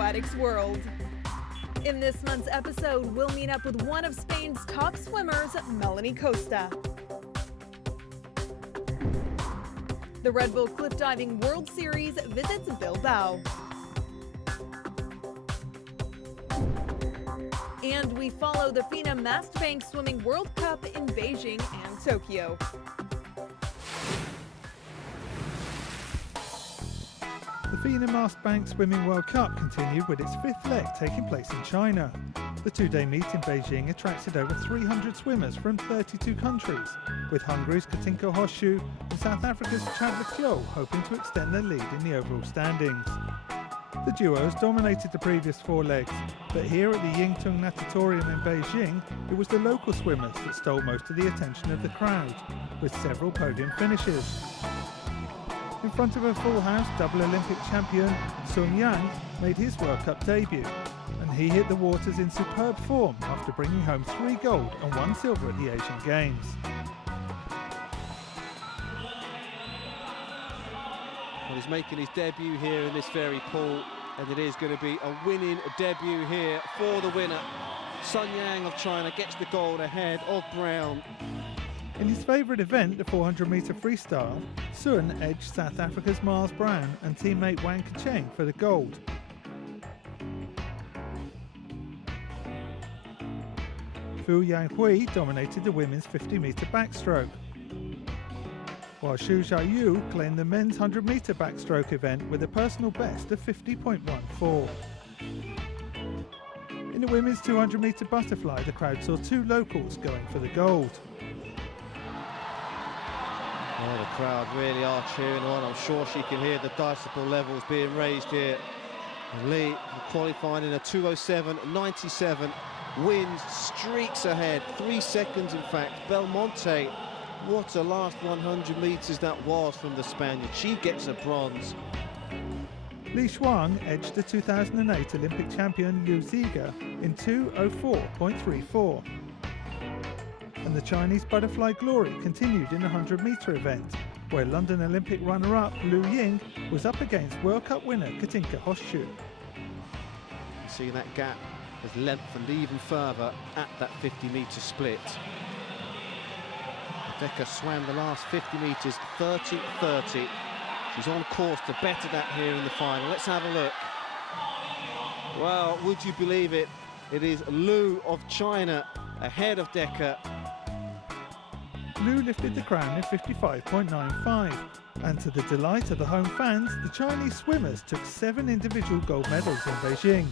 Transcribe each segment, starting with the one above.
aquatics world. In this month's episode, we'll meet up with one of Spain's top swimmers, Melani Costa. The Red Bull Cliff Diving World Series visits Bilbao. And we follow the FINA Mastbank Swimming World Cup in Beijing and Tokyo. The FINA Mastbank Swimming World Cup continued with its fifth leg taking place in China. The two-day meet in Beijing attracted over 300 swimmers from 32 countries, with Hungary's Katinka Hosszú and South Africa's Chadwick Klo hoping to extend their lead in the overall standings. The duos dominated the previous four legs, but here at the Yingtung Natatorium in Beijing, it was the local swimmers that stole most of the attention of the crowd, with several podium finishes. In front of a full house, double Olympic champion Sun Yang made his World Cup debut, and he hit the waters in superb form after bringing home 3 gold and 1 silver at the Asian Games. Well, he's making his debut here in this very pool, and it is going to be a winning debut here for the winner. Sun Yang of China gets the gold ahead of Brown. In his favourite event, the 400-metre freestyle, Sun edged South Africa's Miles Brown and teammate Wang Kacheng for the gold. Fu Yanghui dominated the women's 50-metre backstroke, while Xu Xiaoyu claimed the men's 100-metre backstroke event with a personal best of 50.14. In the women's 200-metre butterfly, the crowd saw 2 locals going for the gold. Oh, the crowd really are cheering on. I'm sure she can hear the decibel levels being raised here. Lee qualifying in a 2:07.97, wins, streaks ahead, 3 seconds in fact. Belmonte, what a last 100 metres that was from the Spaniard. She gets a bronze. Li Shuang edged the 2008 Olympic champion Liu Ziga in 2:04.34. And the Chinese butterfly glory continued in the 100-metre event, where London Olympic runner-up Liu Ying was up against World Cup winner Katinka Hosszú. See that gap has lengthened even further at that 50-metre split. Decker swam the last 50 metres 30:30. She's on course to better that here in the final. Let's have a look. Well, would you believe it? It is Liu of China ahead of Decker. Liu lifted the crown in 55.95, and to the delight of the home fans, the Chinese swimmers took 7 individual gold medals in Beijing.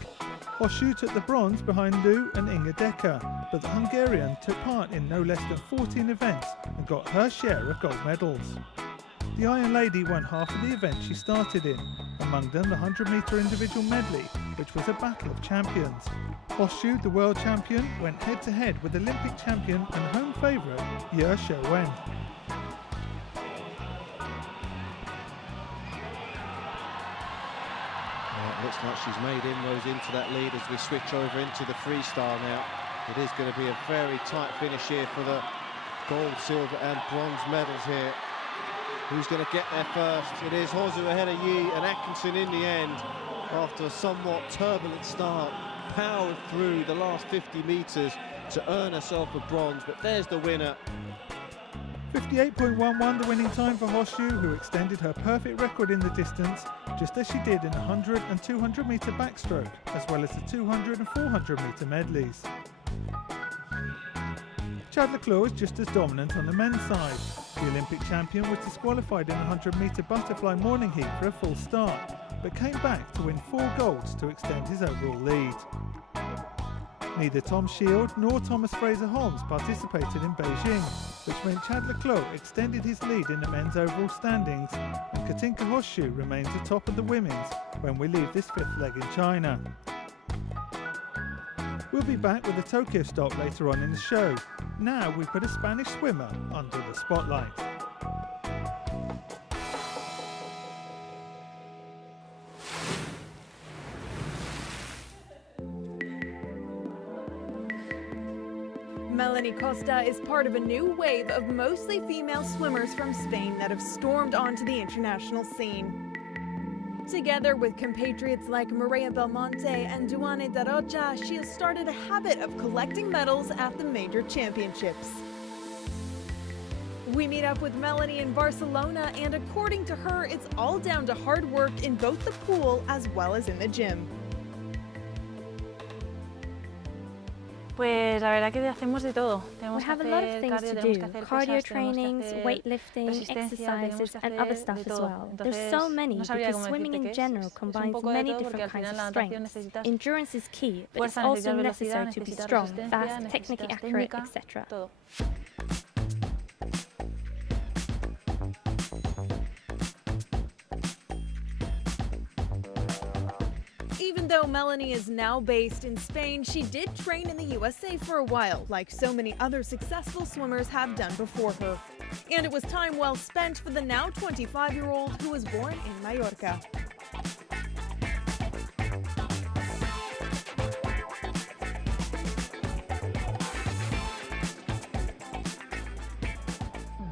Hosszú took the bronze behind Liu and Inge Decker, but the Hungarian took part in no less than 14 events and got her share of gold medals. The Iron Lady won half of the events she started in, among them the 100-metre individual medley, which was a battle of champions. Hosszú, the world champion, went head-to-head with Olympic champion and home favourite Ye Xiaowen. It looks like she's made inroads into that lead as we switch over into the freestyle now. It is going to be a very tight finish here for the gold, silver and bronze medals here. Who's going to get there first? It is Hosszú ahead of Yi and Atkinson in the end. After a somewhat turbulent start, powered through the last 50 metres to earn herself a bronze, but there's the winner. 58.11 the winning time for Hosszú, who extended her perfect record in the distance, just as she did in the 100 and 200-metre backstroke, as well as the 200 and 400-metre medleys. Chadwick Klo is just as dominant on the men's side. The Olympic champion was disqualified in the 100-metre butterfly morning heat for a full start, but came back to win 4 golds to extend his overall lead. Neither Tom Shield nor Thomas Fraser-Holmes participated in Beijing, which meant Chadwick Klo extended his lead in the men's overall standings, and Katinka Hosszú remains atop of the women's when we leave this 5th leg in China. We'll be back with a Tokyo stop later on in the show. Now we put a Spanish swimmer under the spotlight. Melani Costa is part of a new wave of mostly female swimmers from Spain that have stormed onto the international scene. Together with compatriots like Maria Belmonte and Duane da Rocha, she has started a habit of collecting medals at the major championships. We meet up with Melanie in Barcelona, and according to her, it's all down to hard work in both the pool as well as in the gym. Pues la verdad que hacemos de todo. We have a lot of things to do, cardio trainings, weightlifting, exercises and other stuff as well. There's so many because swimming in general combines many different kinds of strengths. Endurance is key, but it's also necessary to be strong, fast, technically accurate, etc. Even though Melanie is now based in Spain, she did train in the USA for a while, like so many other successful swimmers have done before her. And it was time well spent for the now 25-year-old who was born in Mallorca.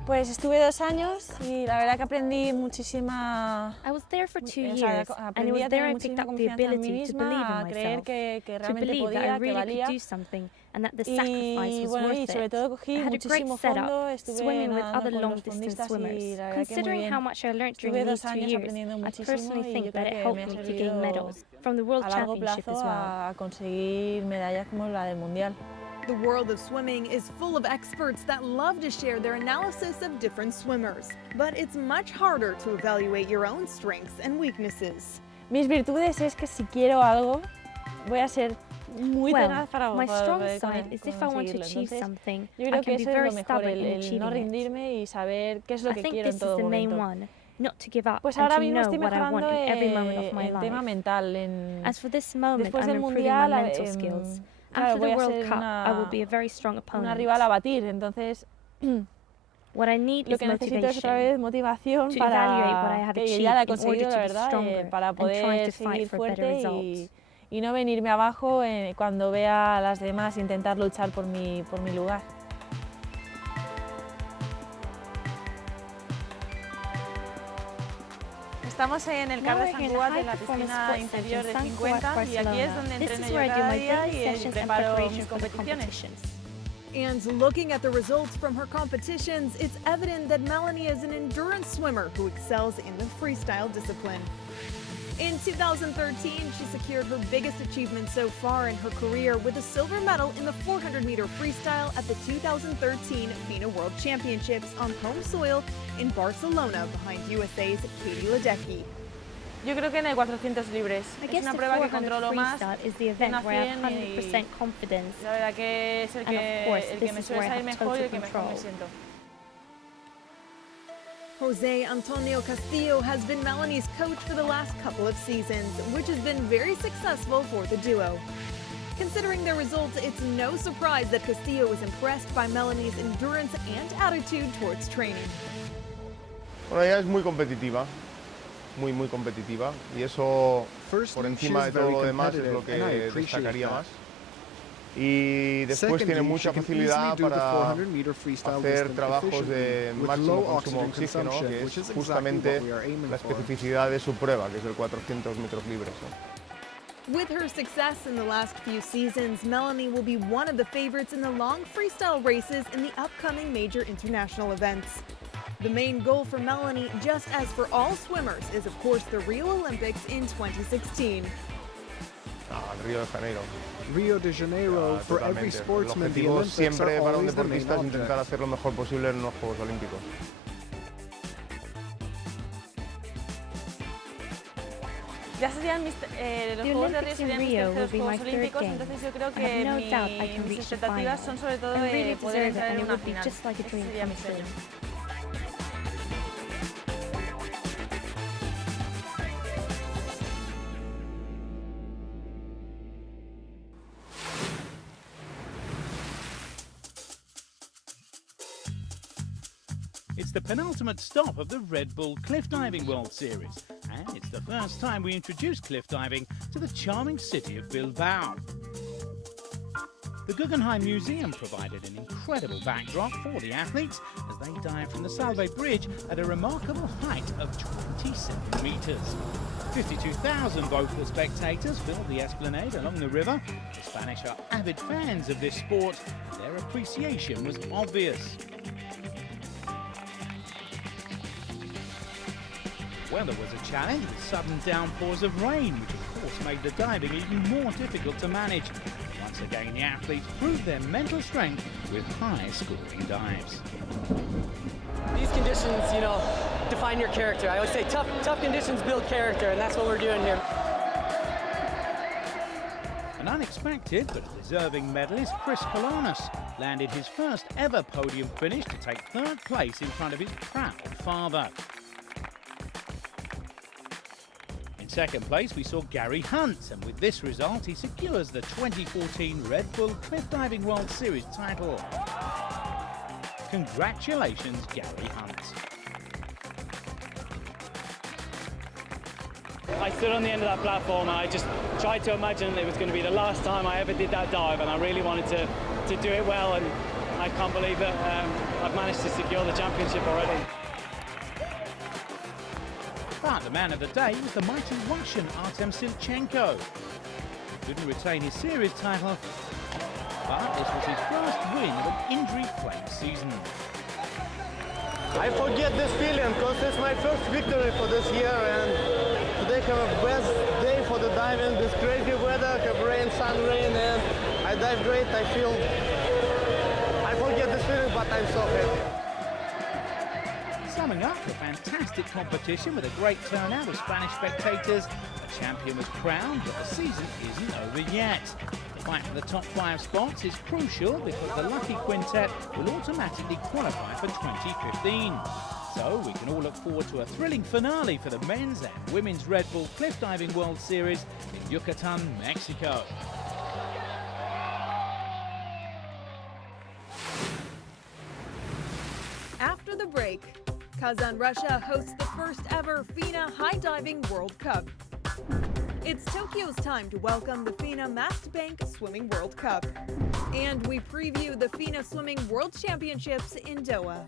Pues estuve 2 años y la verdad que aprendí muchísima. I was there for 2 years, and it was there I picked up the ability to believe in myself, to believe that I really could do something, and that the sacrifice was worth it. I had a great setup, swimming with other long-distance swimmers. Considering how much I learned during these 2 years, I personally think that it helped me to gain medals from the World Championship as well. A conseguir medallas como la del Mundial. The world of swimming is full of experts that love to share their analysis of different swimmers, but it's much harder to evaluate your own strengths and weaknesses. Mis virtudes es que si quiero algo, voy a ser muy tenaz para my strong side is if I want to achieve something, I can be very stubborn in achieving no rendirme y saber qué es lo que quiero en todo momento. I think this is the main one, not to give up pues and ahora to mismo know estoy what I want in every mejorando moment of my el tema life. mental. As for this moment, Después I'm del improving Mundial, my mental skills. After the World Cup, I will be a very strong opponent. Una rival a batir, entonces what I need lo is que necesito es otra motivation vez motivación to para evaluate what I have que achieved ya la he in order conseguido, to la be verdad, stronger para and trying poder to fight seguir for better fuerte results. y no venirme abajo cuando vea a las demás intentar luchar por mi lugar. Estamos en el CAR de San Cugat, en la piscina interior de 50, y aquí es donde entreno yo cada día y preparo mis competiciones. And looking at the results from her competitions, it's evident that Melanie is an endurance swimmer who excels in the freestyle discipline. In 2013, she secured her biggest achievement so far in her career with a silver medal in the 400-meter freestyle at the 2013 FINA World Championships on home soil in Barcelona behind USA's Katie Ledecky. Yo creo que en el 400 libres. I Es guess una the prueba que 400 controlo más. freestyle is the event where I have 100% confidence. La verdad que es el que me suele salir mejor y el que mejor me siento. Jose Antonio Castillo has been Melanie's coach for the last couple of seasons, which has been very successful for the duo. Considering their results, it's no surprise that Castillo is impressed by Melanie's endurance and attitude towards training. Bueno, ella es muy competitiva, muy competitiva, y eso por encima de todo lo demás es lo que destacaría más. Y después tiene mucha facilidad para hacer trabajos de máximo consumo de oxígeno, que es justamente la especificidad de su prueba, que es el 400 metros libres. With her success in the last few seasons, Melanie will be one of the favorites in the long freestyle races in the upcoming major international events. The main goal for Melanie, just as for all swimmers, is of course the Rio Olympics in 2016. Río de Janeiro. Rio de Janeiro, for every sportsman, the Olympics siempre are para un always the main deportista es intentar object. hacer lo mejor posible en los Juegos Olímpicos. Ya serían los Juegos de Río serían mis terceros Juegos Olímpicos, entonces yo creo que mis expectativas son sobre todo de poder entrar en una final. Ese sería mi sueño. It's the penultimate stop of the Red Bull Cliff Diving World Series, and it's the first time we introduce cliff diving to the charming city of Bilbao. The Guggenheim Museum provided an incredible backdrop for the athletes as they dive from the Salve Bridge at a remarkable height of 27 metres. 52,000 vocal spectators filled the esplanade along the river. The Spanish are avid fans of this sport. Their appreciation was obvious. Weather was a challenge with sudden downpours of rain, which of course made the diving even more difficult to manage. Once again, the athletes proved their mental strength with high-scoring dives. These conditions, you know, define your character. I always say tough conditions build character, and that's what we're doing here. An unexpected but deserving medalist, Chris Polanis, landed his first ever podium finish to take third place in front of his proud father. In second place, we saw Gary Hunt, and with this result, he secures the 2014 Red Bull Cliff Diving World Series title. Congratulations, Gary Hunt. I stood on the end of that platform and I just tried to imagine that it was going to be the last time I ever did that dive, and I really wanted to do it well, and I can't believe that I've managed to secure the championship already. But the man of the day was the mighty Russian Artem Silchenko. He couldn't retain his series title, but this was his first win of an injury-plagued season. I forget this feeling because it's my first victory for this year, and today have a best day for the diving. This crazy weather, have rain, sun, rain, and I dive great. I forget this feeling, but I'm so happy. Summing up, a fantastic competition with a great turnout of Spanish spectators. A champion was crowned, but the season isn't over yet. The fight for the top 5 spots is crucial because the lucky quintet will automatically qualify for 2015. So we can all look forward to a thrilling finale for the men's and women's Red Bull Cliff Diving World Series in Yucatan, Mexico. After the break, Kazan, Russia hosts the first ever FINA High Diving World Cup. It's Tokyo's time to welcome the FINA Mastbank Swimming World Cup. And we preview the FINA Swimming World Championships in Doha.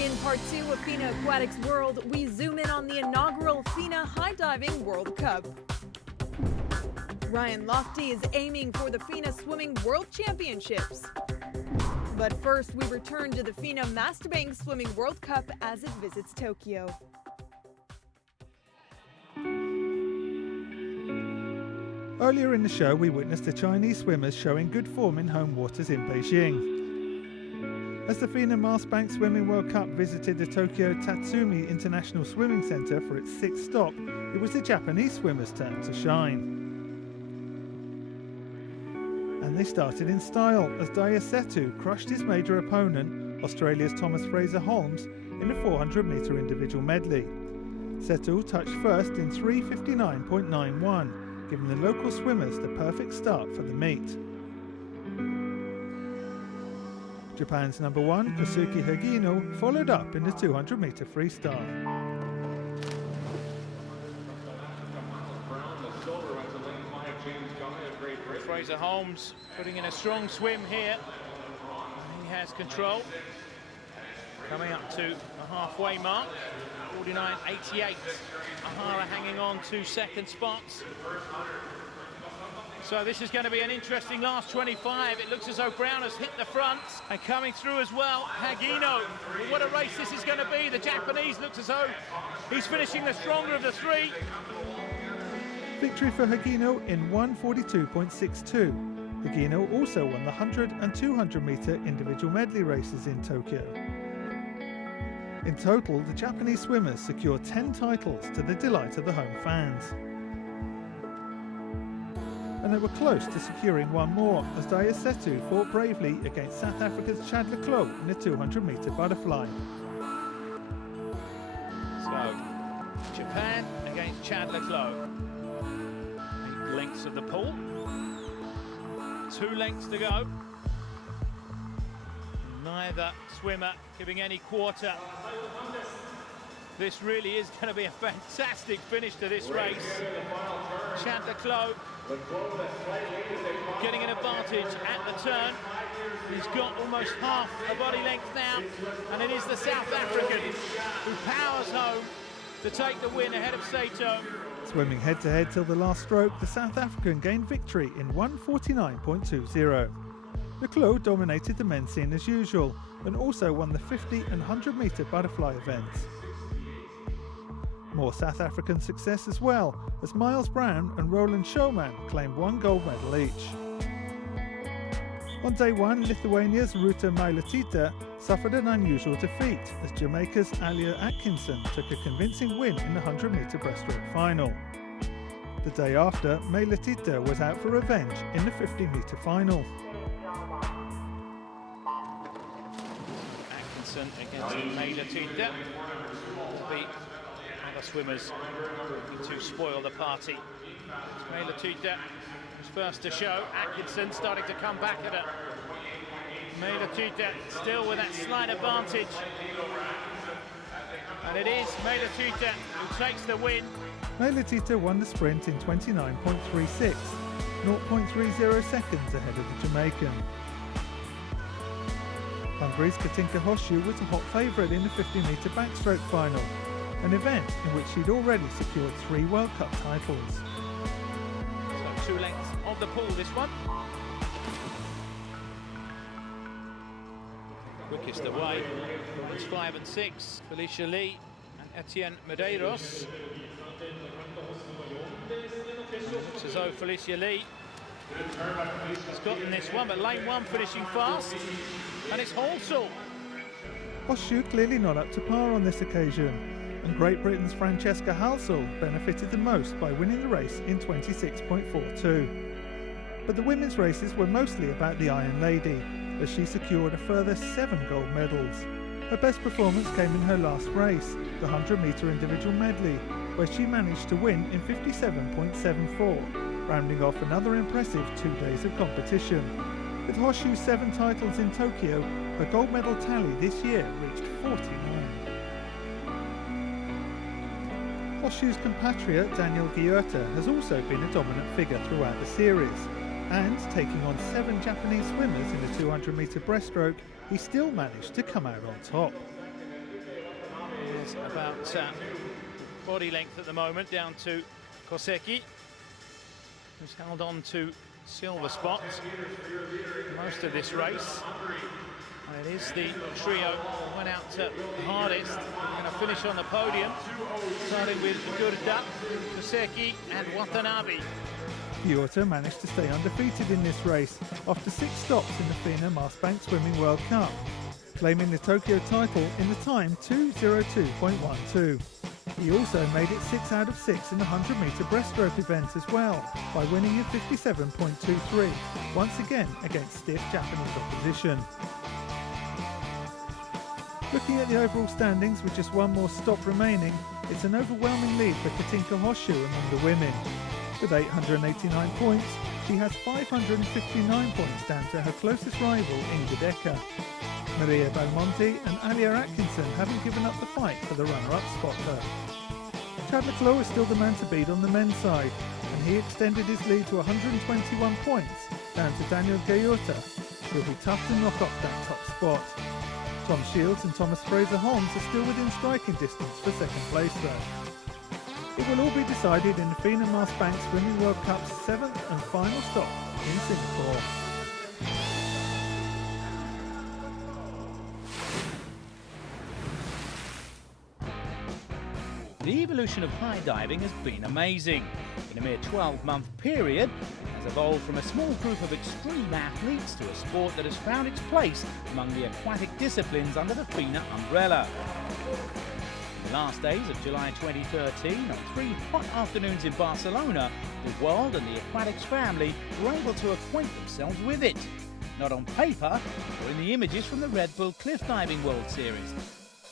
In part 2 of FINA Aquatics World, we zoom in on the inaugural FINA High Diving World Cup. Ryan Lochte is aiming for the FINA Swimming World Championships. But first, we return to the FINA Mastbank Swimming World Cup as it visits Tokyo. Earlier in the show, we witnessed the Chinese swimmers showing good form in home waters in Beijing. As the FINA Mastbank Swimming World Cup visited the Tokyo Tatsumi International Swimming Center for its 6th stop, it was the Japanese swimmers' turn to shine. And they started in style as Daya Setu crushed his major opponent, Australia's Thomas Fraser-Holmes, in the 400-metre individual medley. Setu touched first in 3:59.91, giving the local swimmers the perfect start for the meet. Japan's number 1, Kosuke Hagino, followed up in the 200-metre freestyle. Fraser Holmes putting in a strong swim here. He has control. Coming up to the halfway mark, 49.88. Ahara hanging on to second spots. So this is going to be an interesting last 25. It looks as though Brown has hit the front and coming through as well. Hagino, what a race this is going to be. The Japanese looks as though he's finishing the stronger of the three. Victory for Hagino in 1:42.62. Hagino also won the 100 and 200 metre individual medley races in Tokyo. In total, the Japanese swimmers secured 10 titles to the delight of the home fans. And they were close to securing one more as Dayasetu fought bravely against South Africa's Chad Leclos in the 200 metre butterfly. So, Japan against Chad Leclos. 8 lengths of the pool. 2 lengths to go. Neither swimmer giving any quarter. This really is going to be a fantastic finish to this race. Chad Leclos getting an advantage at the turn. He's got almost half a body length now, and it is the South African who powers home to take the win ahead of Sato. Swimming head-to-head till the last stroke, the South African gained victory in 1:49.20. Leclos dominated the men's scene as usual and also won the 50 and 100 metre butterfly events. More South African success as well, as Miles Brown and Roland Showman claimed 1 gold medal each. On day 1, Lithuania's Ruta Meilutytė suffered an unusual defeat as Jamaica's Alia Atkinson took a convincing win in the 100 metre breaststroke final. The day after, Meilutytė was out for revenge in the 50 metre final. Atkinson against Meilutytė. The other swimmers looking to spoil the party. Meilutytė was first to show. Atkinson starting to come back at her. Meilutytė still with that slight advantage. And it is Meilutytė who takes the win. Meilutytė won the sprint in 29.36, 0.30 seconds ahead of the Jamaican. Hungary's Katinka Hosszú was a hot favourite in the 50 metre backstroke final, an event in which she'd already secured 3 World Cup titles. So 2 lengths of the pool, this one. Quickest away, it's 5 and 6, Felicia Lee and Etienne Medeiros. Looks as though Felicia Lee has gotten this one, but lane 1 finishing fast, and it's Halsall. Hosszú clearly not up to par on this occasion, and Great Britain's Francesca Halsall benefited the most by winning the race in 26.42. But the women's races were mostly about the Iron Lady, as she secured a further 7 gold medals. Her best performance came in her last race, the 100 metre individual medley, where she managed to win in 57.74, rounding off another impressive 2 days of competition. With Hosszú's 7 titles in Tokyo, her gold medal tally this year reached 49. Hosszú's compatriot Daniel Ghiurta has also been a dominant figure throughout the series, and taking on 7 Japanese swimmers in the 200 metre breaststroke, he still managed to come out on top. It's about body length at the moment, down to Koseki, who's held on to silver spots most of this race. And it is the trio who went out hardest. They're going to finish on the podium, starting with Gurda, Koseki and Watanabe. Ghiurta managed to stay undefeated in this race after 6 stops in the FINA Mastbank Swimming World Cup, claiming the Tokyo title in the time 2:02.12. He also made it 6 out of 6 in the 100 metre breaststroke event as well, by winning in 57.23, once again against stiff Japanese opposition. Looking at the overall standings with just 1 more stop remaining, it's an overwhelming lead for Katinka Hosszú among the women. With 889 points, she has 559 points down to her closest rival, Inga Decker. Maria Belmonte and Alia Atkinson haven't given up the fight for the runner-up spot though. Chad Leclos is still the man to beat on the men's side, and he extended his lead to 121 points, down to Daniel Gayota. He'll be tough to knock off that top spot. Tom Shields and Thomas Fraser-Holmes are still within striking distance for second place though. It will all be decided in the FINA Mastbank Swimming World Cup's 7th and final stop in Singapore. The evolution of high diving has been amazing. In a mere 12-month period, it has evolved from a small group of extreme athletes to a sport that has found its place among the aquatic disciplines under the FINA umbrella. In the last days of July 2013, on 3 hot afternoons in Barcelona, the world and the aquatics family were able to acquaint themselves with it. Not on paper, or in the images from the Red Bull Cliff Diving World Series,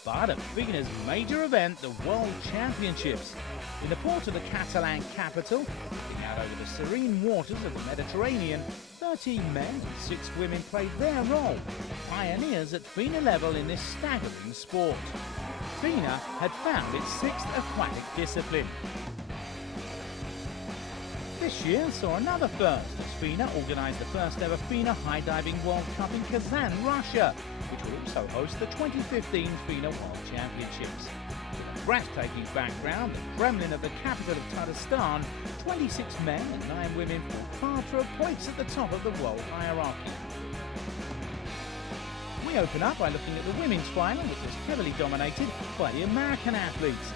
but at FINA's major event, the World Championships. In the port of the Catalan capital, looking out over the serene waters of the Mediterranean, 13 men and 6 women played their role, pioneers at FINA level in this staggering sport. FINA had found its 6th aquatic discipline. This year saw another first, as FINA organised the first ever FINA High Diving World Cup in Kazan, Russia, which will also host the 2015 FINA World Championships. With a breathtaking background, the Kremlin of the capital of Tatarstan, 26 men and 9 women fought hard for a place at the top of the world hierarchy. We open up by looking at the women's final, which was heavily dominated by the American athletes.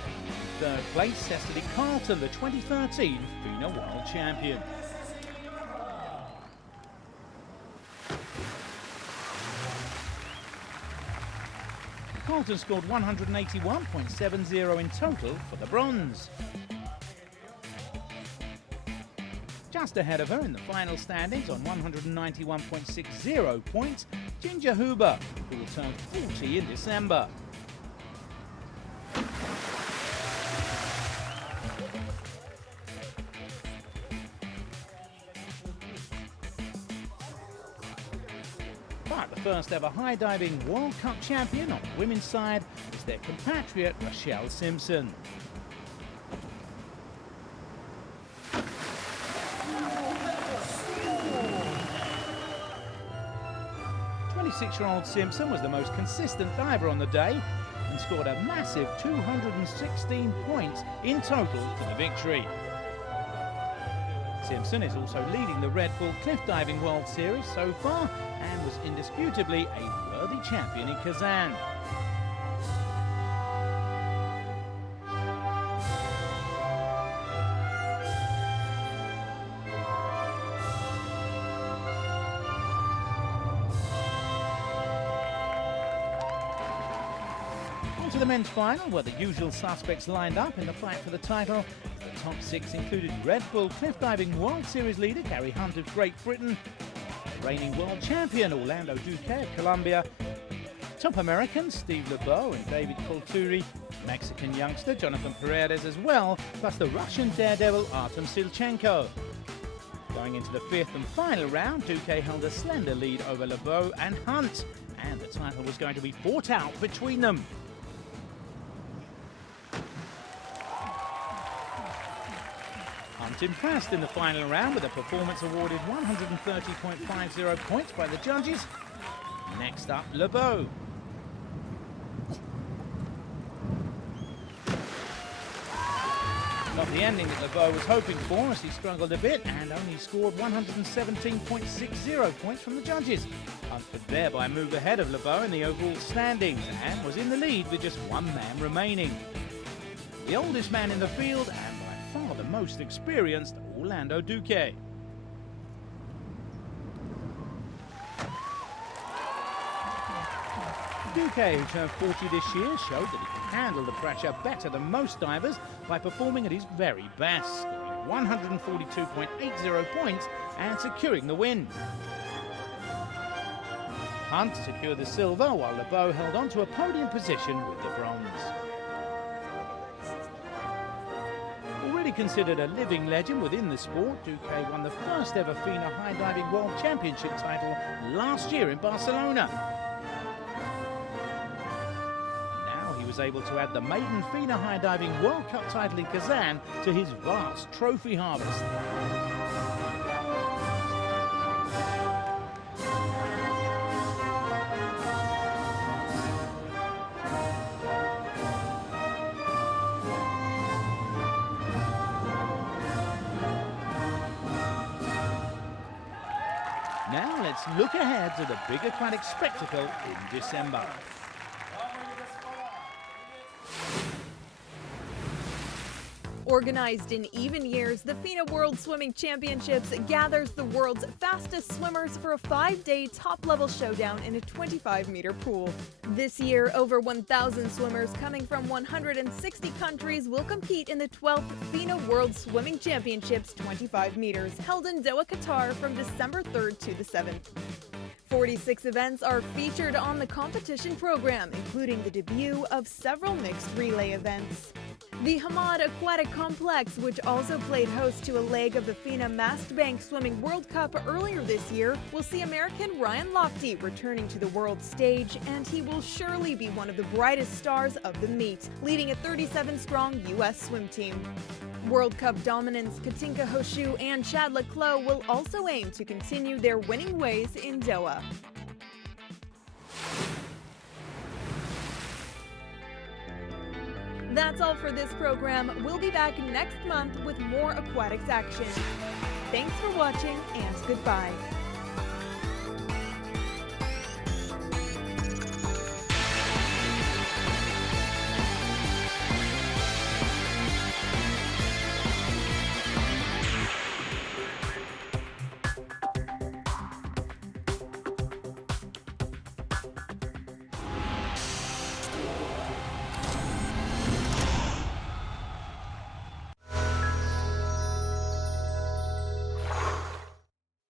In 3rd place, Cecily Carlton, the 2013 FINA World Champion. Carlton scored 181.70 in total for the bronze. Just ahead of her in the final standings on 191.60 points, Ginger Huber, who will turn 40 in December. But the first ever high diving World Cup champion on the women's side is their compatriot Rochelle Simpson. The 26-year-old Simpson was the most consistent diver on the day and scored a massive 216 points in total for the victory. Simpson is also leading the Red Bull Cliff Diving World Series so far and was indisputably a worthy champion in Kazan. To the men's final, where the usual suspects lined up in the fight for the title. The top 6 included Red Bull Cliff Diving World Series leader Gary Hunt of Great Britain, the reigning world champion Orlando Duque of Colombia, top Americans Steve LeBeau and David Colturi, Mexican youngster Jonathan Paredes as well, plus the Russian daredevil Artem Silchenko. Going into the 5th and final round, Duque held a slender lead over LeBeau and Hunt, and the title was going to be fought out between them. Hunt impressed in the final round with a performance awarded 130.50 points by the judges. Next up, LeBeau. Not the ending that LeBeau was hoping for, as he struggled a bit and only scored 117.60 points from the judges. Hunt could thereby move ahead of LeBeau in the overall standings and was in the lead with just 1 man remaining. The oldest man in the field and far the most experienced, Orlando Duque. Duque, who turned 40 this year, showed that he can handle the pressure better than most divers by performing at his very best, scoring 142.80 points and securing the win. Hunt secured the silver, while LeBeau held on to a podium position with the bronze. Already considered a living legend within the sport, Duque won the first ever FINA High Diving World Championship title last year in Barcelona. Now he was able to add the maiden FINA High Diving World Cup title in Kazan to his vast trophy harvest. Now let's look ahead to the big aquatic spectacle in December. Organized in even years, the FINA World Swimming Championships gathers the world's fastest swimmers for a 5-day top-level showdown in a 25-meter pool. This year, over 1,000 swimmers coming from 160 countries will compete in the 12th FINA World Swimming Championships 25 meters, held in Doha, Qatar from December 3rd to the 7th. 46 events are featured on the competition program, including the debut of several mixed relay events. The Hamad Aquatic Complex, which also played host to a leg of the FINA Mastbank Swimming World Cup earlier this year, will see American Ryan Lochte returning to the world stage, and he will surely be one of the brightest stars of the meet, leading a 37-strong U.S. swim team. World Cup dominants Katinka Hoshu and Chad Leclos will also aim to continue their winning ways in Doha. That's all for this program. We'll be back next month with more aquatics action. Thanks for watching, and goodbye.